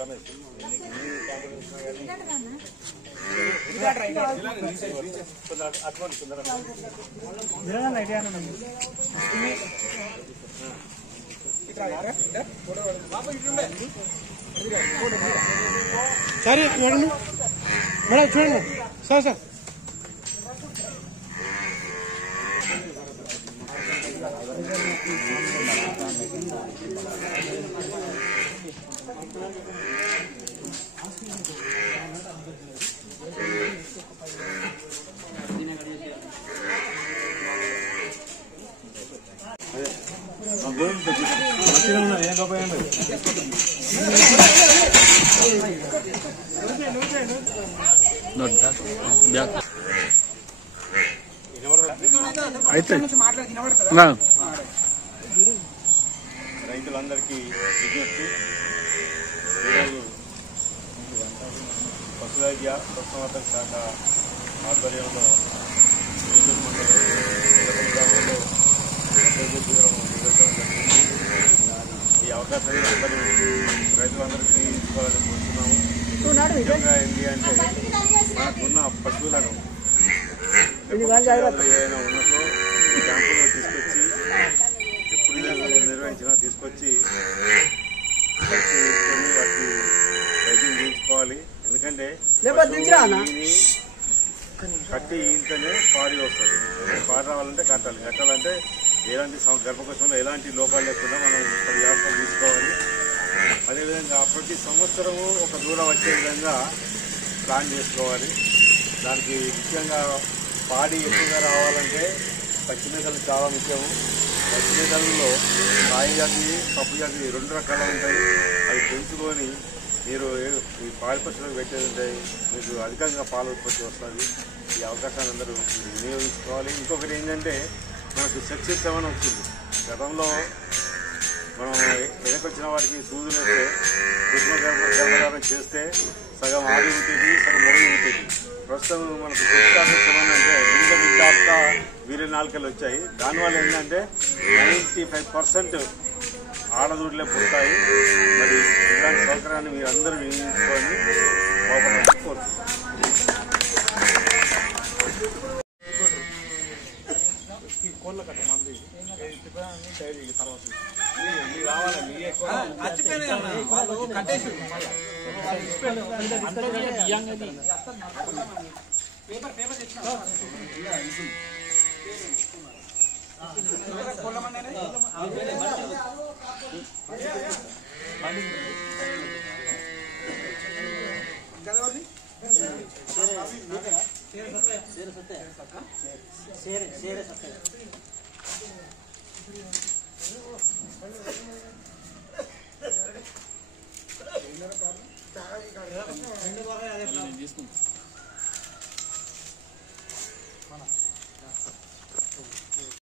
రమేష్ సరే చూడండి మేడం చూడండి సార్ సార్ రైతులందరికీ విజ్ఞప్తి. ఈరోజు పశువైద్య పశుసంవర్ధక శాఖ ఆధ్వర్యంలో నెల్లూరు మండలం గ్రామంలో నిర్వహించడం జరిగింది. ఈ అవకాశాన్ని అందరూ రైతులందరూ వినియోగించుకోవాలని కోరుతున్నాము. ముఖ్యంగా ఏంటి అంటే మనకున్న పశువులను ఏదైనా ఉన్నతో క్యాంపులో తీసుకొచ్చి ఎప్పుడు నిర్వహించినా తీసుకొచ్చి తీసుకొని వాటికి వైద్యం చేయించుకోవాలి. ఎందుకంటే కట్టి ఈతనే పాడి వస్తుంది. పాడి రావాలంటే కట్టాలంటే ఎలాంటి గర్భకోశంలో ఎలాంటి లోపాలు లేకుండా మనం జాగ్రత్తలు తీసుకోవాలి. అదేవిధంగా ప్రతి సంవత్సరము ఒక దూరం వచ్చే విధంగా ప్లాన్ చేసుకోవాలి. దానికి ముఖ్యంగా పాడి ఎక్కువగా రావాలంటే పచ్చి మేతలు చాలా ముఖ్యము. పచ్చి మేతలలో రాయి జాతి పప్పు జాతి 2 రకాలు ఉంటాయి. అవి పెంచుకొని మీరు ఈ పాడి పశువులకు పెట్టేది ఉంటాయి. మీకు అధికంగా పాల ఉత్పత్తి వస్తుంది. ఈ అవకాశాన్ని అందరూ మీరు వినియోగించుకోవాలి. ఇంకొకటి ఏంటంటే మనకు సెక్సెస్ 7 వచ్చింది. గతంలో మనం వెనకొచ్చిన వాటికి సూదులు వేస్తే కృష్ణ గర్భధారణ చేస్తే సగం ఆడి ఉంటుంది, సగం మొదలు ఉంటుంది. ప్రస్తుతం మనకు అంటే లింగ విద్యార్థ వీరి నాలుకలు వచ్చాయి. దానివల్ల ఏంటంటే 95% ఆడదూడలే పుడతాయి. మరి ఇలాంటి సౌకర్యాన్ని మీరు అందరూ వినియోగించుకోవాలని కోరుతున్నాను. కోళ్ళ కట్ట మంది తర్వాత కావాలండి తీసుకుంటాం.